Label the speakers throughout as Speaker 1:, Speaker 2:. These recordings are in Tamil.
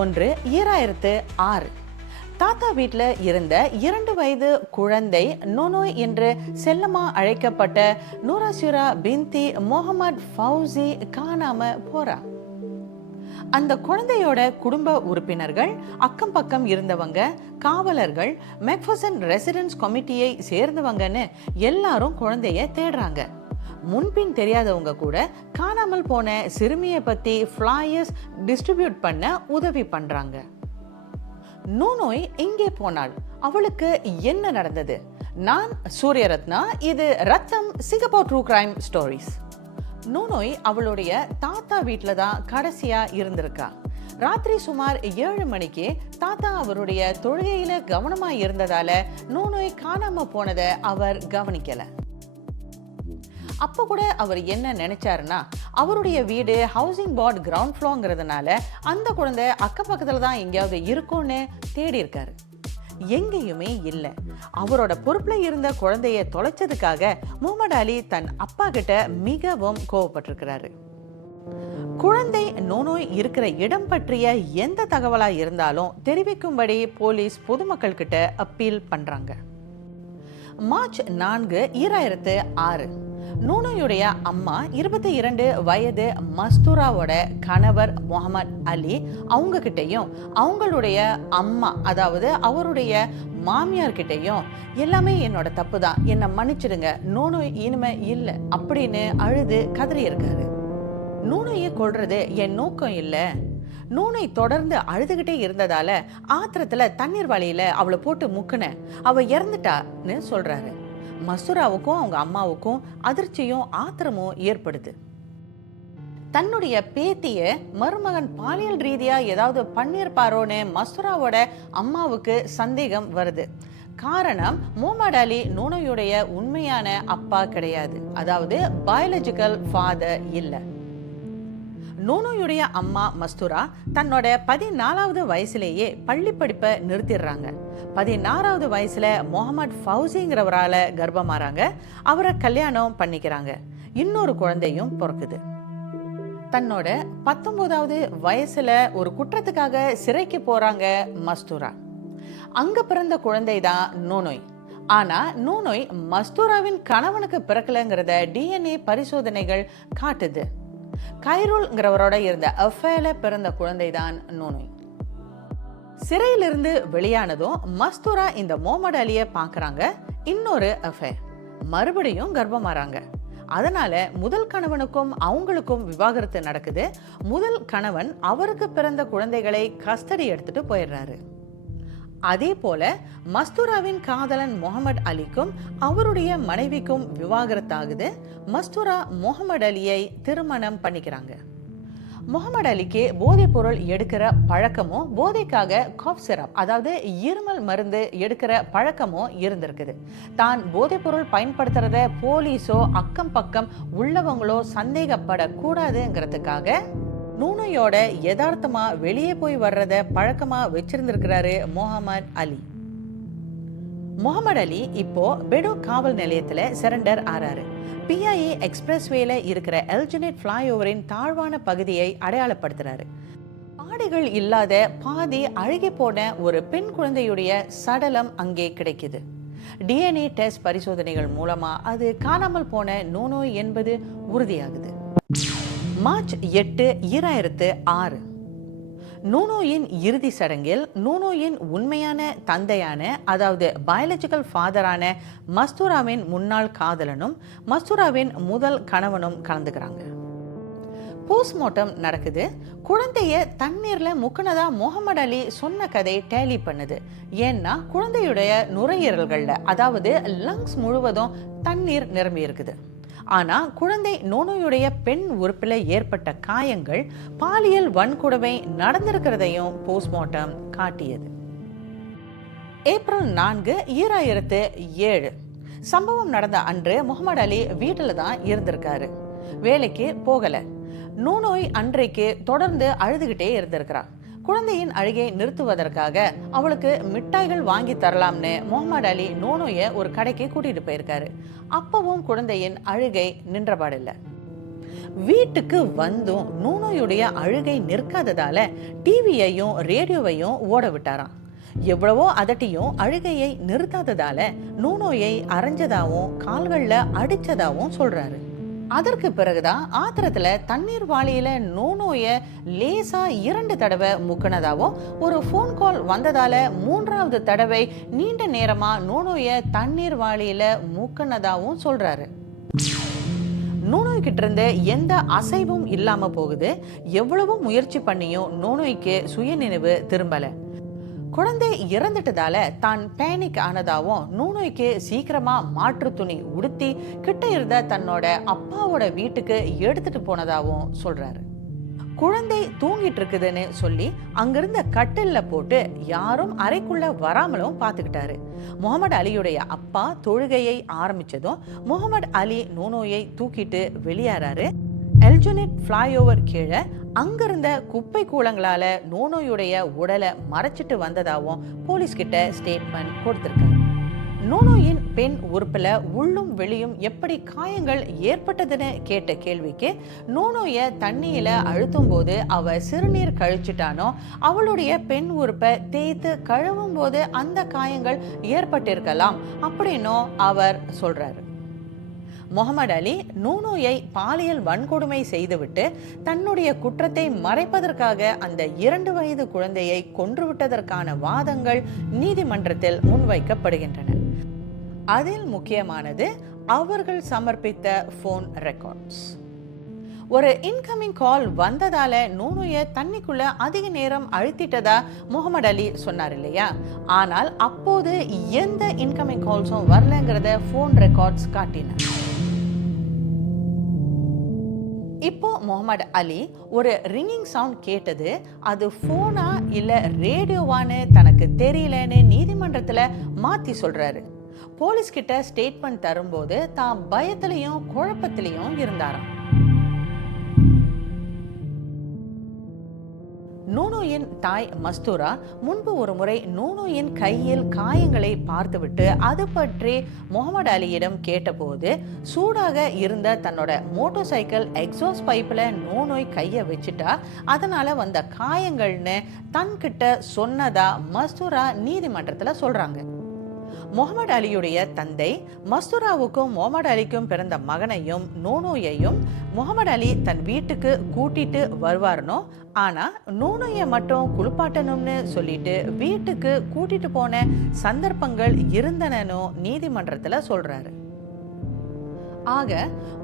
Speaker 1: ஒன்று ஈராயிரத்து ஆறு தாத்தா வீட்டில் இருந்த இரண்டு வயது குழந்தை நோனோய் என்று செல்லமா அழைக்கப்பட்ட நூராசுரா பின்தி முகமது ஃபவுசி காணாம போறா அந்த குழந்தையோட குடும்ப உறுப்பினர்கள் அக்கம் பக்கம் இருந்தவங்க காவலர்கள் மெக்ஃபசன் ரெசிடென்ஸ் கமிட்டியை சேர்ந்தவங்கன்னு எல்லாரும் குழந்தைய தேடுறாங்க முன்பின் தெரியாதவங்க கூட காணாமல் போன சிறுமியை பற்றி ஃப்ளாயர்ஸ் டிஸ்ட்ரிபியூட் பண்ண உதவி பண்ணுறாங்க நூனோய் இங்கே போனாள் அவளுக்கு என்ன நடந்தது நான் சூரியரத்னா இது ரத்தம் சிங்கப்பூர் ட்ரூ கிரைம் ஸ்டோரிஸ் நூனோய் அவளுடைய தாத்தா வீட்டில் தான் கடைசியாக இருந்திருக்கா ராத்திரி சுமார் ஏழு மணிக்கு தாத்தா அவருடைய தொழுகையில் கவனமாக இருந்ததால் நூனோய் காணாமல் போனதை அவர் கவனிக்கலை அப்போ கூட அவர் என்ன நினைச்சாருன்னா அவருடைய வீடு ஹவுசிங் போர்டு கிரவுண்ட் ஃப்ளோங்கிறதுனால அந்த குழந்தை அக்கப்பக்கத்தில் தான் எங்கேயாவது இருக்கும்னு தேடி இருக்காரு எங்கேயுமே இல்லை அவரோட பொறுப்பில் இருந்த குழந்தைய தொலைச்சதுக்காக முகமது அலி தன் அப்பா கிட்ட மிகவும் கோவப்பட்டிருக்கிறாரு குழந்தை நோய் இருக்கிற இடம் பற்றிய எந்த தகவலாக இருந்தாலும் தெரிவிக்கும்படி போலீஸ் பொதுமக்கள் கிட்ட அப்பீல் பண்ணுறாங்க மார்ச் நான்கு ஈராயிரத்து ஆறு நூனோயுடைய அம்மா இருபத்தி இரண்டு வயது மஸ்தூராவோட கணவர் முகமது அலி அவங்க கிட்டேயும் அவங்களுடைய அம்மா அதாவது அவருடைய மாமியார்கிட்டையும் எல்லாமே என்னோட தப்பு தான் என்னை மன்னிச்சிடுங்க நூனு இனிமே இல்லை அப்படின்னு அழுது கதறி இருக்காரு நூனையை கொள்றது என் நோக்கம் இல்லை நூனை தொடர்ந்து அழுதுகிட்டே இருந்ததால ஆத்திரத்துல தண்ணீர் வலையில அவளை போட்டு முக்குன அவ இறந்துட்டான்னு சொல்றாரு மசுராவுக்கும் அவங்க அம்மாவுக்கும் அதிர்ச்சியும் ஆத்திரமும் ஏற்படுது தன்னுடைய பேத்திய மருமகன் பாலியல் ரீதியா ஏதாவது பண்ணியிருப்பாரோன்னு மசுராவோட அம்மாவுக்கு சந்தேகம் வருது காரணம் மோமட் அலி நோனோயுடைய உண்மையான அப்பா கிடையாது அதாவது பயாலஜிக்கல் ஃபாதர் இல்லை நூனுயுடைய அம்மா மஸ்துரா தன்னோட பதினாலாவது வயசுலேயே பள்ளி படிப்பை நிறுத்திடுறாங்க பதினாறாவது வயசில் முகமது ஃபவுசிங்கிறவரால் கர்ப்பமாறாங்க அவரை கல்யாணம் பண்ணிக்கிறாங்க இன்னொரு குழந்தையும் பிறக்குது தன்னோட பத்தொம்போதாவது வயசில் ஒரு குற்றத்துக்காக சிறைக்கு போகிறாங்க மஸ்தூரா அங்கே பிறந்த குழந்தை தான் நோநோய் ஆனால் நோநோய் மஸ்தூராவின் கணவனுக்கு பிறக்கலைங்கிறத டிஎன்ஏ பரிசோதனைகள் காட்டுது கைரோல்ங்கிறவரோட இருந்த அஃபேல பிறந்த குழந்தை தான் நூனுய் சிறையிலிருந்து வெளியானதும் மஸ்தூரா இந்த மோமட் அலியை பார்க்குறாங்க இன்னொரு அஃபே மறுபடியும் கர்ப்பமாறாங்க அதனால முதல் கணவனுக்கும் அவங்களுக்கும் விவாகரத்து நடக்குது முதல் கணவன் அவருக்கு பிறந்த குழந்தைகளை கஸ்டடி எடுத்துட்டு போயிடுறாரு அதே போல மஸ்தூராவின் காதலன் முகமது அலிக்கும் அவருடைய மனைவிக்கும் விவாகரத்தாகுது மஸ்தூரா முகமது அலியை திருமணம் பண்ணிக்கிறாங்க முகமது அலிக்கு போதைப் பொருள் எடுக்கிற பழக்கமும் போதைக்காக காஃப் சிரப் அதாவது இருமல் மருந்து எடுக்கிற பழக்கமும் இருந்திருக்குது தான் போதைப் பொருள் பயன்படுத்துறத போலீஸோ அக்கம் பக்கம் உள்ளவங்களோ சந்தேகப்படக்கூடாதுங்கிறதுக்காக நூனோயோட யதார்த்தமாக வெளியே போய் வர்றத பழக்கமாக வச்சிருந்திருக்கிறாரு முகமது அலி முகமது அலி இப்போ பெடோ காவல் நிலையத்தில் சரண்டர் ஆறாரு பிஐஏ வேல இருக்கிற எல்ஜினேட் ஃப்ளைஓவரின் தாழ்வான பகுதியை அடையாளப்படுத்துறாரு ஆடைகள் இல்லாத பாதி அழுகி போன ஒரு பெண் குழந்தையுடைய சடலம் அங்கே கிடைக்குது டிஎன்ஏ டெஸ்ட் பரிசோதனைகள் மூலமா அது காணாமல் போன நோய் என்பது உறுதியாகுது மார்ச் எட்டு ஈராயிரத்து ஆறு நூனோயின் இறுதி சடங்கில் நூனோயின் உண்மையான தந்தையான அதாவது பயாலஜிக்கல் ஃபாதரான மஸ்தூராவின் முன்னாள் காதலனும் மஸ்தூராவின் முதல் கணவனும் கலந்துக்கிறாங்க போஸ்ட்மார்ட்டம் நடக்குது குழந்தைய தண்ணீரில் முக்குனதா முகமது அலி சொன்ன கதை டேலி பண்ணுது ஏன்னா குழந்தையுடைய நுரையீரல்களில் அதாவது லங்ஸ் முழுவதும் தண்ணீர் நிரம்பி இருக்குது ஆனால் குழந்தை நோனோயுடைய பெண் உறுப்பில் ஏற்பட்ட காயங்கள் பாலியல் வன்கொடுமை நடந்திருக்கிறதையும் போஸ்ட்மார்ட்டம் காட்டியது ஏப்ரல் நான்கு ஈராயிரத்து ஏழு சம்பவம் நடந்த அன்று முகமது அலி வீட்டில் தான் இருந்திருக்காரு வேலைக்கு போகலை நோய் அன்றைக்கு தொடர்ந்து அழுதுகிட்டே இருந்திருக்கிறான் குழந்தையின் அழுகையை நிறுத்துவதற்காக அவளுக்கு மிட்டாய்கள் வாங்கி தரலாம்னு முகமது அலி நோனோய ஒரு கடைக்கு கூட்டிட்டு போயிருக்காரு அப்பவும் குழந்தையின் அழுகை நின்றபாடில்ல வீட்டுக்கு வந்தும் நூனோயுடைய அழுகை நிற்காததால டிவியையும் ரேடியோவையும் ஓட விட்டாராம் எவ்வளவோ அதட்டியும் அழுகையை நிறுத்தாததால நூனோயை அரைஞ்சதாவும் கால்களில் அடித்ததாகவும் சொல்கிறாரு அதற்கு பிறகுதான் ஆத்திரத்தில் தண்ணீர் வாளியில் நோநோயை லேசாக இரண்டு தடவை முக்கினதாவும் ஒரு ஃபோன் கால் வந்ததால் மூன்றாவது தடவை நீண்ட நேரமாக நோநோயை தண்ணீர் வாளியில் சொல்றாரு சொல்கிறாரு கிட்ட இருந்து எந்த அசைவும் இல்லாமல் போகுது எவ்வளவு முயற்சி பண்ணியும் நோநோய்க்கு சுயநினைவு திரும்பலை குழந்தை இறந்துட்டதால தான் பேனிக் ஆனதாவும் நூனோய்க்கு சீக்கிரமா மாற்று துணி உடுத்தி கிட்ட இருந்த தன்னோட அப்பாவோட வீட்டுக்கு எடுத்துட்டு போனதாகவும் சொல்றாரு குழந்தை தூங்கிட்டு இருக்குதுன்னு சொல்லி அங்கிருந்த கட்டில்ல போட்டு யாரும் அறைக்குள்ள வராமலும் பார்த்துக்கிட்டாரு முகமது அலியுடைய அப்பா தொழுகையை ஆரம்பிச்சதும் முகமது அலி நூனோயை தூக்கிட்டு வெளியேறாரு எல்ஜுனிட் ஃப்ளைஓவர் கீழே அங்கிருந்த குப்பை கூலங்களால் நோனோயுடைய உடலை மறைச்சிட்டு வந்ததாகவும் போலீஸ் கிட்ட ஸ்டேட்மெண்ட் கொடுத்திருக்காங்க நோனோயின் பெண் உறுப்பில் உள்ளும் வெளியும் எப்படி காயங்கள் ஏற்பட்டதுன்னு கேட்ட கேள்விக்கு நோனோயை தண்ணியில் அழுத்தும் போது அவள் சிறுநீர் கழிச்சிட்டானோ அவளுடைய பெண் உறுப்பை தேய்த்து கழுவும் போது அந்த காயங்கள் ஏற்பட்டிருக்கலாம் அப்படின்னும் அவர் சொல்கிறாரு முகமது அலி நூனோயை பாலியல் வன்கொடுமை செய்துவிட்டு தன்னுடைய குற்றத்தை மறைப்பதற்காக அந்த இரண்டு வயது குழந்தையை கொன்றுவிட்டதற்கான வாதங்கள் நீதிமன்றத்தில் முன்வைக்கப்படுகின்றன அதில் முக்கியமானது அவர்கள் சமர்ப்பித்த ஃபோன் ரெக்கார்ட்ஸ் ஒரு இன்கமிங் கால் வந்ததால நூனுயை தண்ணிக்குள்ள அதிக நேரம் அழுத்திட்டதா முகமது அலி சொன்னார் இல்லையா ஆனால் அப்போது எந்த இன்கமிங் கால்ஸும் வரலங்கிறத ஃபோன் ரெக்கார்ட்ஸ் காட்டின முகமது அலி ஒரு ரிங்கிங் சவுண்ட் கேட்டது அது ஃபோனா இல்லை ரேடியோவான்னு தனக்கு தெரியலன்னு நீதிமன்றத்தில் மாற்றி சொல்கிறாரு போலீஸ்கிட்ட ஸ்டேட்மெண்ட் தரும்போது தான் பயத்துலேயும் குழப்பத்திலையும் இருந்தாராம் நூனோயின் தாய் மஸ்தூரா முன்பு ஒரு முறை நூனோயின் கையில் காயங்களை பார்த்துவிட்டு அது பற்றி முகமது அலியிடம் கேட்டபோது சூடாக இருந்த தன்னோட மோட்டார் சைக்கிள் எக்ஸாஸ் பைப்பில் நூனோய் கையை வச்சுட்டா அதனால் வந்த காயங்கள்னு தன்கிட்ட சொன்னதா மஸ்தூரா நீதிமன்றத்தில் சொல்கிறாங்க முகமது அலியுடைய தந்தை மஸ்துராவுக்கும் முகமது அலிக்கும் பிறந்த மகனையும் நூனோயையும் முகமது அலி தன் வீட்டுக்கு கூட்டிட்டு வருவாருனோ ஆனால் நூனோயை மட்டும் குளிப்பாட்டணும்னு சொல்லிட்டு வீட்டுக்கு கூட்டிட்டு போன சந்தர்ப்பங்கள் இருந்தனனும் நீதிமன்றத்தில் சொல்கிறாரு ஆக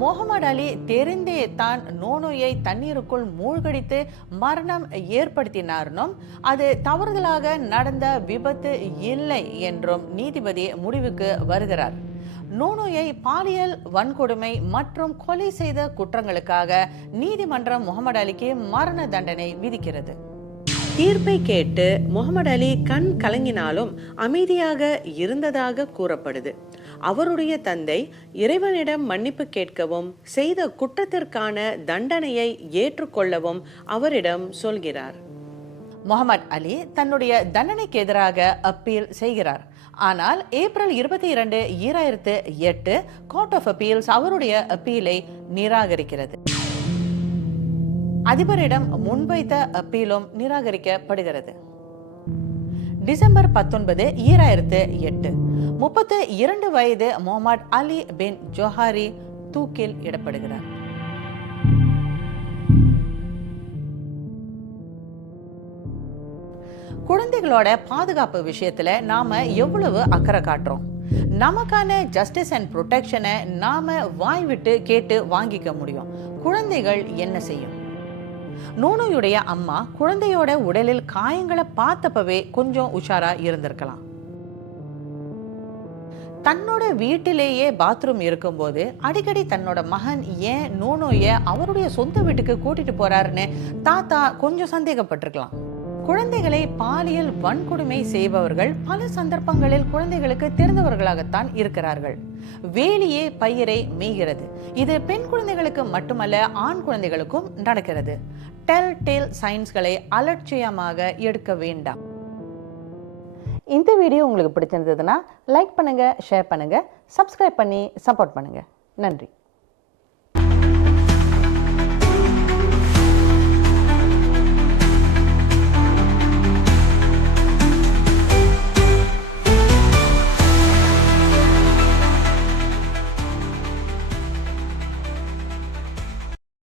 Speaker 1: முகமது அலி தெரிந்தே தான் நோனோயை தண்ணீருக்குள் மூழ்கடித்து மரணம் ஏற்படுத்தினார்னும் அது தவறுதலாக நடந்த விபத்து இல்லை என்றும் நீதிபதி முடிவுக்கு வருகிறார் நோனோயை பாலியல் வன்கொடுமை மற்றும் கொலை செய்த குற்றங்களுக்காக நீதிமன்றம் முகமது அலிக்கு மரண தண்டனை விதிக்கிறது தீர்ப்பை கேட்டு முகமது அலி கண் கலங்கினாலும் அமைதியாக இருந்ததாக கூறப்படுது அவருடைய தந்தை இறைவனிடம் மன்னிப்பு கேட்கவும் செய்த குற்றத்திற்கான தண்டனையை ஏற்றுக்கொள்ளவும் அவரிடம் சொல்கிறார் முகமது அலி தன்னுடைய தண்டனைக்கு எதிராக அப்பீல் செய்கிறார் ஆனால் ஏப்ரல் இருபத்தி இரண்டு ஈராயிரத்து எட்டு கோர்ட் ஆஃப் அப்பீல்ஸ் அவருடைய அப்பீலை நிராகரிக்கிறது அதிபரிடம் முன்வைத்த அப்பீலும் நிராகரிக்கப்படுகிறது டிசம்பர் பத்தொன்பது ஈராயிரத்து எட்டு முப்பத்து இரண்டு வயது முகமது அலி பின் ஜோஹாரி தூக்கில் இடப்படுகிறார்
Speaker 2: குழந்தைகளோட பாதுகாப்பு விஷயத்துல நாம எவ்வளவு அக்கறை காட்டுறோம் நமக்கான ஜஸ்டிஸ் அண்ட் ப்ரொடெக்ஷனை நாம வாய்விட்டு கேட்டு வாங்கிக்க முடியும் குழந்தைகள் என்ன செய்யும் நூனுயுடைய அம்மா குழந்தையோட உடலில் காயங்களை பார்த்தப்பவே கொஞ்சம் உஷாரா இருந்திருக்கலாம் தன்னோட வீட்டிலேயே பாத்ரூம் இருக்கும்போது அடிக்கடி தன்னோட மகன் ஏன் நோனோய அவருடைய சொந்த வீட்டுக்கு கூட்டிட்டு போறாருன்னு தாத்தா கொஞ்சம் சந்தேகப்பட்டிருக்கலாம் குழந்தைகளை பாலியல் வன்கொடுமை செய்பவர்கள் பல சந்தர்ப்பங்களில் குழந்தைகளுக்கு தெரிந்தவர்களாகத்தான் இருக்கிறார்கள் வேலியே பயிரை மேய்கிறது இது பெண் குழந்தைகளுக்கு மட்டுமல்ல ஆண் குழந்தைகளுக்கும் நடக்கிறது டெல் டெல் சயின்ஸ்களை அலட்சியமாக எடுக்க வேண்டாம் இந்த வீடியோ உங்களுக்கு பிடிச்சிருந்ததுன்னா லைக் பண்ணுங்கள் ஷேர் பண்ணுங்கள் சப்ஸ்கிரைப் பண்ணி சப்போர்ட் பண்ணுங்கள் நன்றி